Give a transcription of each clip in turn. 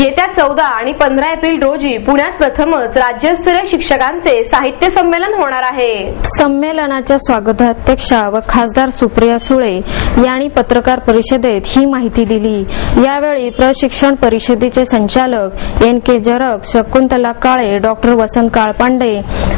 येत्या 14 आणि 15 एप्रिल रोजी पुण्यात प्रथमच राज्यस्तरीय शिक्षकांचे साहित्य संमेलन होणार आहे। संमेलनाच्या स्वागताध्यक्षा व खासदार सुप्रिया सुळे यांनी पत्रकार परिषदेत ही माहिती दिली। यावेळी प्रशिक्षण परिषदेचे संचालक NK जरग, शकुंतला काळे, डॉक्टर वसंत काळपांडे,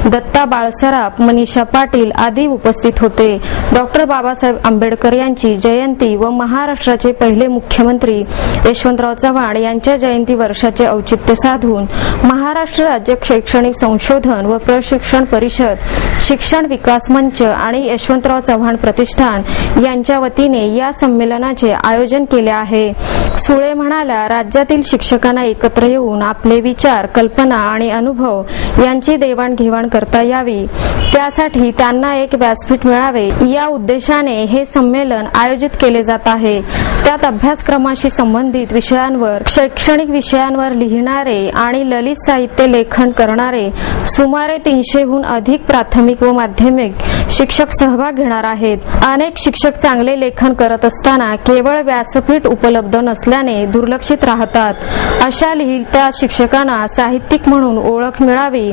दत्ता बाळसराफ, मनीषा पाटील आदी उपस्थित होते। डॉक्टर बाबासाहेब आंबेडकर यांची जयंती व महाराष्ट्राचे पहिले मुख्यमंत्री यशवंतराव चव्हाण यांच्या जयंती वर्षाचे औचित्य साधून महाराष्ट्र राज्य शैक्षणिक संशोधन व प्रशिक्षण परिषद, शिक्षण विकास मंच आणि यशवंतराव चव्हाण प्रतिष्ठान यांच्या वतीने या संमेलनाचे आयोजन केले आहे। सुळे म्हणाल्या, राज्यातील शिक्षकांना एकत्र येऊन आपले विचार, कल्पना आणि अनुभव यांची देवाणघेवाण करता यावी, त्यासाठी त्यांना एक व्यासपीठ मिळावे या उद्देशाने हे संमेलन आयोजित केले जात आहे। त्यात अभ्यासक्रमाशी संबंधित विषयांवर, शैक्षणिक विषयांवर लिहिणारे आणि ललित साहित्य लेखन करणारे सुमारे 300हून अधिक प्राथमिक व माध्यमिक शिक्षक सहभाग घेणार आहेत। अनेक शिक्षक चांगले लेखन करत असताना केवळ व्यासपीठ उपलब्ध नसल्याने दुर्लक्षित राहतात। अशा लिहित्या शिक्षकांना साहित्यिक म्हणून ओळख मिळावी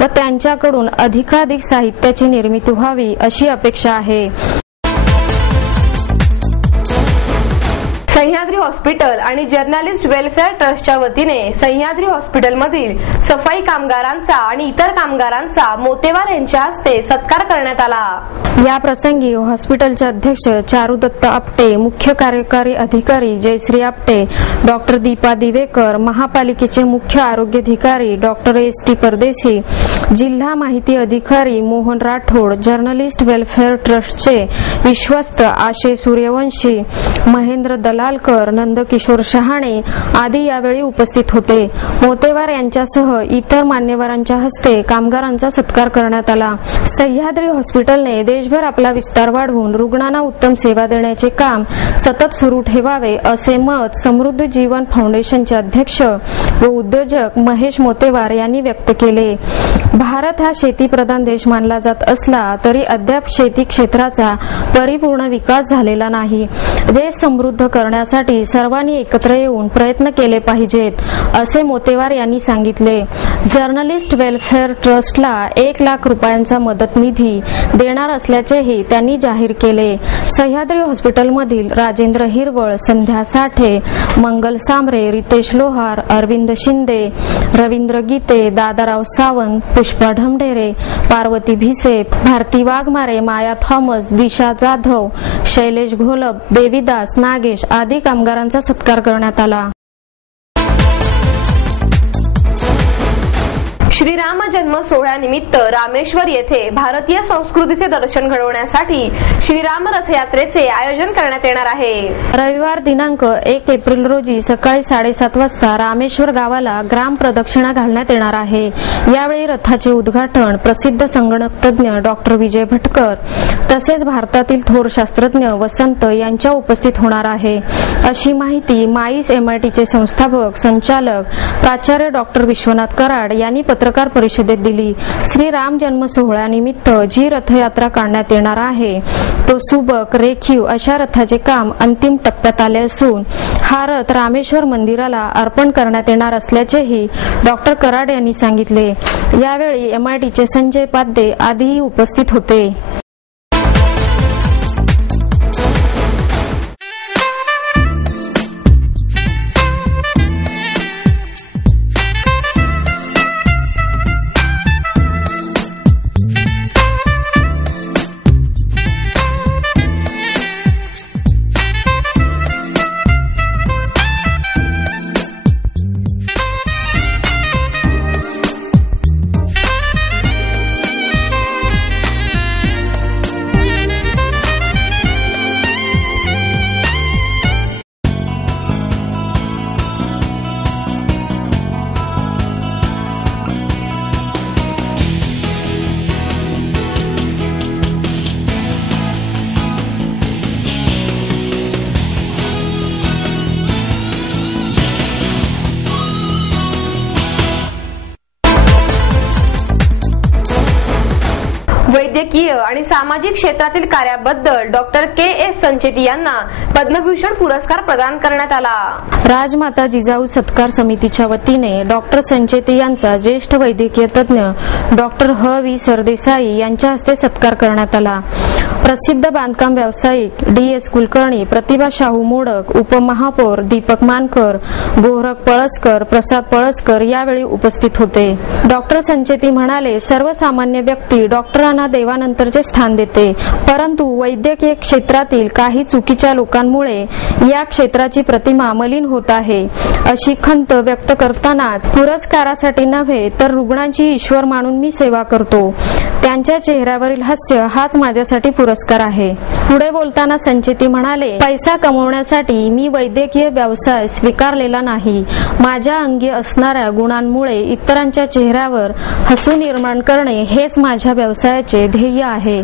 व त्यांच्याकडून अधिकाधिक साहित्याची निर्मिती व्हावी अशी अपेक्षा आहे। सह्याद्री हॉस्पिटल आणि जर्नलिस्ट वेलफेअर ट्रस्टच्या वतीने सह्याद्री हॉस्पिटलमधील सफाई कामगारांचा आणि इतर कामगारांचा मोतेवार यांच्या हस्ते सत्कार करण्यात आला। या प्रसंगी हॉस्पिटलचे अध्यक्ष चारुदत्त आपटे, मुख्य कार्यकारी अधिकारी जयश्री आपटे, डॉक्टर दीपा दिवेकर, महापालिकेचे मुख्य आरोग्य अधिकारी डॉक्टर ST परदेशी, जिल्हा माहिती अधिकारी मोहन राठोड, जर्नलिस्ट वेलफेअर ट्रस्टचे विश्वस्त आशे सूर्यवंशी, महेंद्र दलालकर, नंदकिशोर शहाणे आदी यावेळी उपस्थित होते। मोतेवार यांच्यासह इतर मान्यवरांच्या हस्ते कामगारांचा सत्कार करण्यात आला। सह्याद्री हॉस्पिटलने देशभर आपला विस्तार वाढवून रुग्णांना उत्तम सेवा देण्याचे काम सतत सुरू ठेवावे असे मत समृद्ध जीवन फाउंडेशनचे अध्यक्ष व उद्योजक महेश मोतेवार यांनी व्यक्त केले। भारत हा शेतीप्रधान देश मानला जात असला तरी अद्याप शेती क्षेत्राचा परिपूर्ण विकास झालेला नाही। देश समृद्ध करण्यासाठी सर्वांनी एकत्र येऊन प्रयत्न केले पाहिजेत असे मोतेवार यांनी सांगितले। जर्नलिस्ट वेलफेअर ट्रस्टला 1 लाख रुपयांचा मदत निधी देणार असल्याचेही त्यांनी जाहीर केले। सह्याद्री हॉस्पिटलमधील राजेंद्र हिरवळ, संध्या साठे, मंगल सामरे, रितेश लोहार, अरविंद शिंदे, रवींद्र गीते, दादाराव सावंत, पुष्पा ढमढेरे, पार्वती भिसे, भारती वाघमारे, माया थॉमस, दिशा जाधव, शैलेश घोलप, देवीदास नागेश आदी कामगारांचा सत्कार करण्यात आला। श्रीराम जन्म सोहळ्यानिमित्त रामेश्वर येथे भारतीय संस्कृतीचे दर्शन घडवण्यासाठी श्रीराम रथयात्रेचे आयोजन करण्यात येणार आहे। रविवार दिनांक 1 एप्रिल रोजी सकाळी 7:30 वाजता रामेश्वर गावाला ग्राम प्रदक्षिणा घालण्यात येणार आहे। यावेळी रथाचे उद्घाटन प्रसिद्ध संगणक तज्ञ डॉक्टर विजय भटकर तसेच भारतातील थोर शास्त्रज्ञ वसंत यांच्या उपस्थित होणार आहे अशी माहिती माईस MITचे संस्थापक संचालक प्राचार्य डॉक्टर विश्वनाथ कराड यांनी पत्रकार परिषदेत दिली। श्रीराम जन्म सोहळ्यानिमित्त जी रथयात्रा काढण्यात येणार आहे तो सुबक, रेखीव अशा रथाचे काम अंतिम टप्प्यात आले असून हा रथ रामेश्वर मंदिराला अर्पण करण्यात येणार असल्याचेही डॉक्टर कराड यांनी सांगितले। यावेळी MITचे संजय पाध्ये आदीही उपस्थित होते। आणि सामाजिक क्षेत्रातील कार्याबद्दल डॉक्टर के.एस. संचेती यांना पद्मभूषण पुरस्कार प्रदान करण्यात आला. राजमाता जिजाऊ सत्कार समितीच्या वतीने डॉक्टर संचेती यांचा ज्येष्ठ वैद्यकीय तज्ञ डॉक्टर ह.व्ही. सरदेसाई यांच्या हस्ते सत्कार करण्यात आला. प्रसिद्ध बांधकाम व्यावसायिक डी.एस. कुलकर्णी, प्रतिभा शाहू मोडक, उपमहापौर दीपक मानकर, गोरख पळसकर, प्रसाद पळसकर यावेळी उपस्थित होते. डॉक्टर संचेती म्हणाले, सर्वसामान्य व्यक्ती डॉक्टरांना देवानंतरचे स्थान देते, परंतु वैद्यकीय क्षेत्रातील काही चुकीच्या लोकांमुळे या क्षेत्राची प्रतिमा मलिन होत आहे. अशी खंत व्यक्त करतानाच पुरस्कारासाठी नव्हे तर रुग्णांची ईश्वर मानून मी सेवा करतो. त्यांच्या चेहऱ्यावरील हास्य हाच माझ्यासाठी पुरस्कार आहे. पुढे बोलताना संचेती म्हणाले, पैसा कमवण्यासाठी मी वैद्यकीय व्यवसाय स्वीकारलेला नाही. माझ्या अंगी असणाऱ्या गुणांमुळे इतरांच्या चेहऱ्यावर हसू निर्माण करणे हेच माझ्या व्यवसायाचे ध्येय आहे.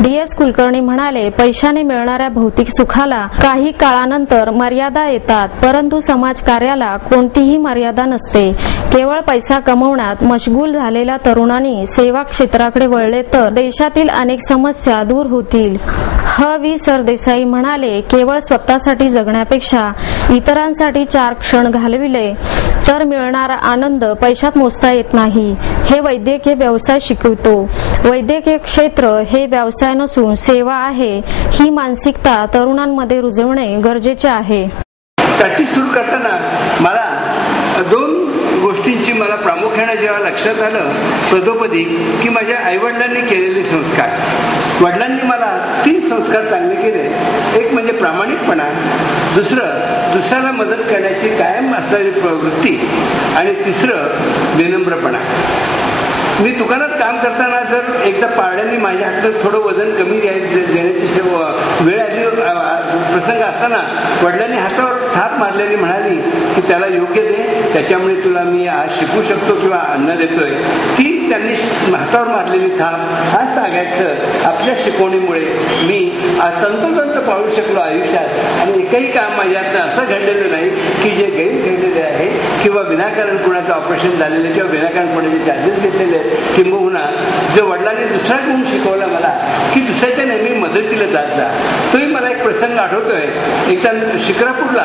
डी.एस. कुलकर्णी म्हणाले, पैशाने मिळणाऱ्या भौतिक सुखाला काही काळानंतर मर्यादा येतात, परंतु समाजकार्याला कोणतीही मर्यादा नसते. केवळ पैसा कमवण्यात मशगूल झालेल्या तरुणांनी सेवा क्षेत्राकडे वळले तर देशातील अनेक समस्या दूर होतील. ह.व्ही. सरदेसाई म्हणाले, केवळ स्वतःसाठी जगण्यापेक्षा इतरांसाठी 4 क्षण घालविले तर मिळणारा आनंद पैशात मोजता येत नाही. हे वैद्यकीय व्यवसाय शिकवतो. वैद्यकीय क्षेत्र हे व्यवसाय नसून सेवा आहे, ही मानसिकता तरुणांमध्ये रुजवणे गरजेचे आहे. प्रॅक्टिस सुरू करताना मला 2 गोष्टींची मला प्रामुख्याने जेव्हा लक्षात आलं पदोपदी की माझ्या आईवडिलांनी केलेले संस्कार. वडिलांनी मला 3 संस्कार चांगले केले. एक म्हणजे प्रामाणिकपणा, दुसऱ्याला मदत करण्याची कायम असणारी प्रवृत्ती आणि तिसरं विनम्रपणा. मी दुकानात काम करताना जर एकदा पारड्यांनी माझ्या हातात थोडं वजन कमी देण्याची वेळ आली, प्रसंग असताना वडिलांनी हातावर थाप मारलेली म्हणाली की त्याला योग्य दे, त्याच्यामुळे तुला मी आज शिकू शकतो किंवा अन्न देतोय. की त्यांनी हातावर मारलेली थाप आज सांगायचं आपल्या शिकवणीमुळे मी आज तंतोतंत पाळू शकलो आयुष्यात. आणि एकही काम माझ्यातनं असं घडलेलं नाही की जे गैर घडलेले आहे किंवा विनाकारण कुणाचं ऑपरेशन झालेलं किंवा विनाकारण कोणाचे चार्जेस घेतलेले. किंबहुना जो वडिलांनी दुसरा गुण शिकवला मला की दुसऱ्याच्या नेहमी मदतीला जात जा. तोही मला एक प्रसंग आठवतोय. एकदा शिक्रापूरला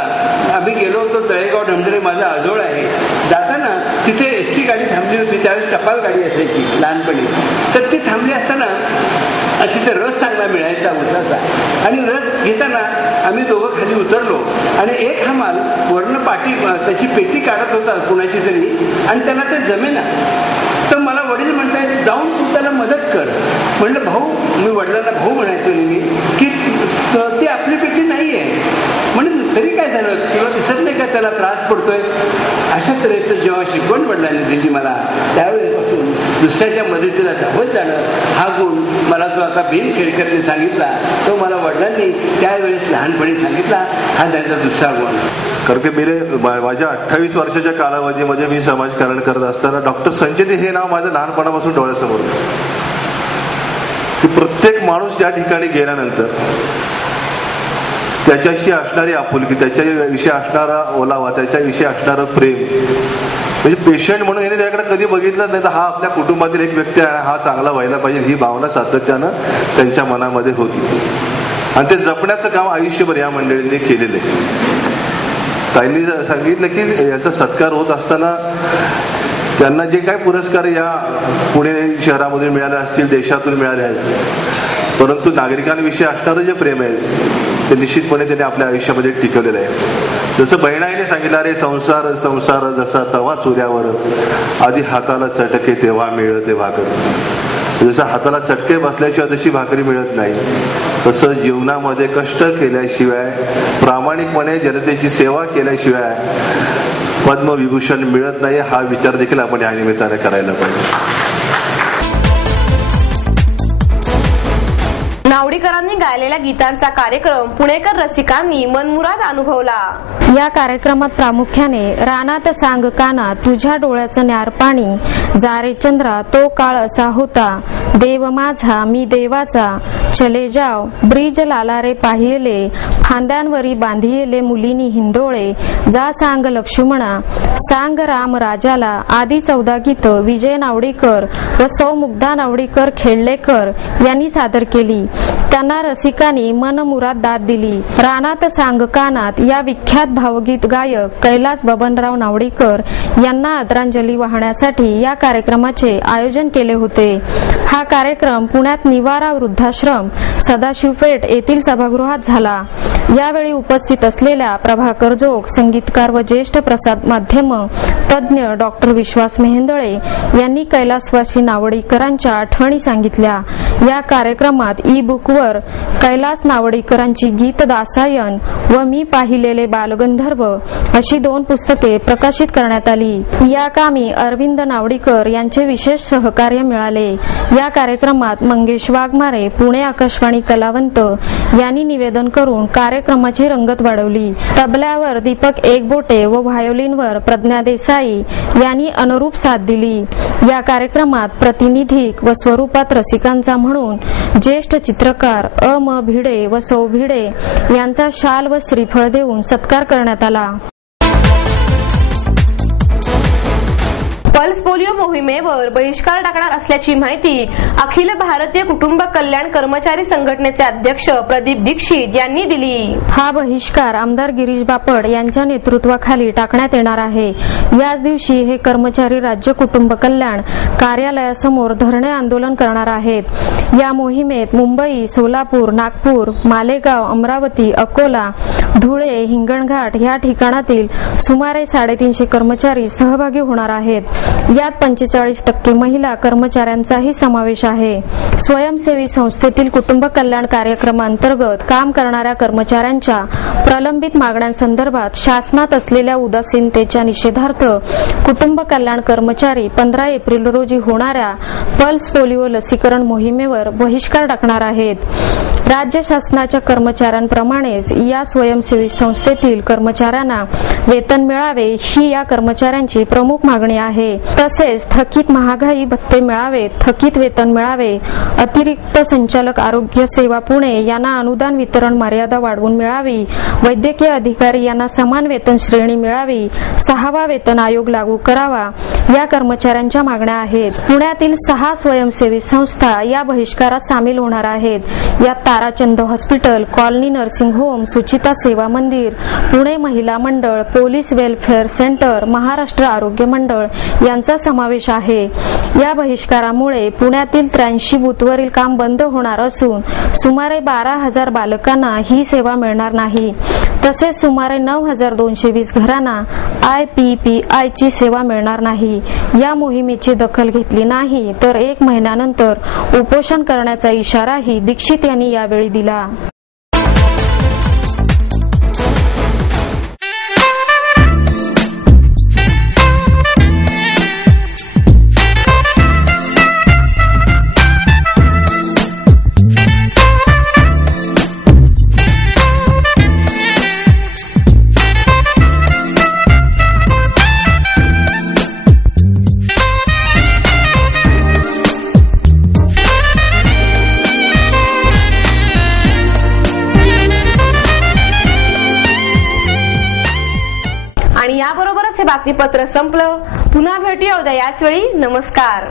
आम्ही गेलो होतो. तळेगाव ढमढरे माझा आजोळ आहे. जाताना तिथे एसटी गाडी थांबली होती. त्यावेळेस टपाल गाडी असायची लहानपणी. तर ती थांबली असताना तिथे रस चांगला मिळायचा उसाचा. आणि रस घेताना आम्ही दोघं खाली उतरलो आणि एक हमाल वर्ण पाठी त्याची पेटी काढत होता कुणाची तरी आणि त्याला ते जमेना. तर मला वडील म्हणतायत जाऊन तू त्याला मदत कर. म्हणलं भाऊ, मी वडिलांना भाऊ म्हणायचो नेहमी की ती आपली पेटी नाहीये. म्हणून तरी काय झालं, तुला दिसत नाही का त्याला त्रास पडतोय. अशा तऱ्हेचं जेव्हा शिकवण वडिलांनी दिली मला त्यावेळेपासून दुसऱ्याच्या मदतीला धावत जाणं हा गुण मला जो आता भीम खेडकरने सांगितला तो मला वडिलांनी त्यावेळेस लहानपणी सांगितला. हा त्यांचा दुसरा गुण. कारण की माझ्या 28 वर्षाच्या कालावधीमध्ये मी समाजकारण करत असताना डॉक्टर संचेती हे नाव माझं लहानपणापासून डोळ्यासमोर होतं. की प्रत्येक माणूस ज्या ठिकाणी गेल्यानंतर त्याच्याशी असणारी आपुलकी, त्याच्याविषयी असणारा ओलावा, त्याच्याविषयी असणारं प्रेम, म्हणजे पेशंट म्हणून याने त्याकडे कधी बघितलं नाही तर हा आपल्या कुटुंबातील एक व्यक्ती आहे, हा चांगला व्हायला पाहिजे, ही भावना सातत्यानं त्यांच्या मनामध्ये होती. आणि ते जपण्याचं काम आयुष्यभर या मंडळींनी केलेलं आहे. ताईंनी सांगितलं की याचा सत्कार होत असताना त्यांना जे काही पुरस्कार या पुणे शहरामधून मिळाले असतील, देशातून मिळाले आहेत, परंतु नागरिकांविषयी असणारं जे प्रेम आहे ते निश्चितपणे त्यांनी आपल्या आयुष्यामध्ये टिकवलेलं आहे. जसं बहिणाईने सांगितलं, अरे संसार संसार जसा तवा चुऱ्यावर, आधी हाताला चटके तेव्हा मिळते भाकर. जसं हाताला चटके बसल्याशिवाय जशी भाकरी मिळत नाही, तसं जीवनामध्ये कष्ट केल्याशिवाय, प्रामाणिकपणे जनतेची सेवा केल्याशिवाय पद्मविभूषण मिळत नाही. हा विचार देखील आपण या निमित्ताने करायला पाहिजे. नावडी नावडीकरांनी गायलेल्या गीतांचा कार्यक्रम पुणेकर रसिकांनी मनमुराद अनुभवला। या कार्यक्रमात प्रामुख्याने रानात सांग काना तुझ्या डोळ्याचं न्यार पाणी, जा रे चंद्रा तो काळ असा होता, देव माझा मी देवाचा, चले जाव ब्रिज लाला रे पाहिले, फांद्यांवरी बांधिले मुलीनी हिंदोळे, जा सांग लक्ष्मणा, सांग राम राजाला आदी 14 गीत विजय नावडीकर व सौ मुग्धा नावडीकर खेळलेकर यांनी सादर केली। त्यांना रसिकांनी मनमुराद दाद दिली। रानात सांग कानात या विख्यात भावगीत गायक कैलास बबनराव नावडीकर यांना आदरांजली वाहण्यासाठी या कार्यक्रमाचे आयोजन केले होते। हा कार्यक्रम पुण्यात निवारा वृद्धाश्रम सदाशिव पेठ येथील सभागृहात झाला। यावेळी उपस्थित असलेल्या प्रभाकर जोग, संगीतकार व ज्येष्ठ प्रसाद माध्यम तज्ञ डॉक्टर विश्वास मेहेंदळे यांनी कैलासवासी नावडीकरांच्या आठवणी सांगितल्या। या कार्यक्रमात ई बुकवर कैलास नावडीकरांची गीत दासायन व मी पाहिलेले बालगंधर्व अशी 2 पुस्तके प्रकाशित करण्यात आली। या कामी अरविंद नावडीकर यांचे विशेष सहकार्य मिळाले। या कार्यक्रमात मंगेश वाघमारे, पुणे आकाशवाणी कलावंत यांनी निवेदन करून कार्यक्रमाची रंगत वाढवली। तबल्यावर दीपक एकबोटे व व्हायोलिनवर प्रज्ञा देसाई यांनी अनुरूप साथ दिली। या कार्यक्रमात प्रतिनिधिक व स्वरूपात रसिकांचा म्हणून ज्येष्ठ चित्रकार म भिडे व सौ भिडे यांचा शाल व श्रीफळ देऊन सत्कार करण्यात आला। पल्स पोलिओ मोहिमेवर बहिष्कार टाकणार असल्याची माहिती अखिल भारतीय कुटुंब कल्याण कर्मचारी संघटनेचे अध्यक्ष प्रदीप दीक्षित यांनी दिली। हा बहिष्कार आमदार गिरीश बापट यांच्या नेतृत्वाखाली टाकण्यात येणार आहे। याच दिवशी हे कर्मचारी राज्य कुटुंब कल्याण कार्यालयासमोर धरणे आंदोलन करणार आहेत। या मोहिमेत मुंबई, सोलापूर, नागपूर, मालेगाव, अमरावती, अकोला, धुळे, हिंगणघाट या ठिकाणातील सुमारे 350 कर्मचारी सहभागी होणार आहेत। यात 45% महिला कर्मचाऱ्यांचाही समावेश आहे। स्वयंसेवी संस्थेतील कुटुंब कल्याण कार्यक्रमांतर्गत काम करणाऱ्या कर्मचाऱ्यांच्या प्रलंबित मागण्यांसंदर्भात शासनात असलेल्या उदासीनतेच्या निषेधार्थ कुटुंब कल्याण कर्मचारी 15 एप्रिल रोजी होणाऱ्या पल्स पोलिओ लसीकरण मोहिमेवर बहिष्कार टाकणार आहेत। राज्य शासनाच्या कर्मचाऱ्यांप्रमाणेच या स्वयंसेवी संस्थेतील कर्मचाऱ्यांना वेतन मिळावे ही या कर्मचाऱ्यांची प्रमुख मागणी आहे। तसेच थकीत महागाई भत्ते मिळावे, थकीत वेतन मिळावे, अतिरिक्त संचालक आरोग्य सेवा पुणे यांना अनुदान वितरण मर्यादा वाढवून मिळावी, वैद्यकीय अधिकारी यांना समान वेतन श्रेणी मिळावी, 6वा वेतन आयोग लागू करावा या कर्मचाऱ्यांच्या मागण्या आहेत। पुण्यातील 6 स्वयंसेवी संस्था या बहिष्कारात सामील होणार आहेत। यात Tarachand hospital, colony nursing home, Suchita सेवा मंदिर, पुणे महिला मंडळ, पोलीस वेलफेअर सेंटर, महाराष्ट्र आरोग्य मंडळ यांचा समावेश आहे। या बहिष्कारामुळे पुण्यातील 83 बूथवरील काम बंद होणार असून सुमारे 12,000 बालकांना ही सेवा मिळणार नाही। तसेच सुमारे 9,220 घरांना IPPI ची सेवा मिळणार नाही। या मोहिमेची दखल घेतली नाही तर 1 महिन्यानंतर उपोषण करण्याचा इशाराही दीक्षित यांनी यावेळी दिला। आणि याबरोबरच हे बातमीपत्र संपलं। पुन्हा भेटूया उद्या याच वेळी। नमस्कार।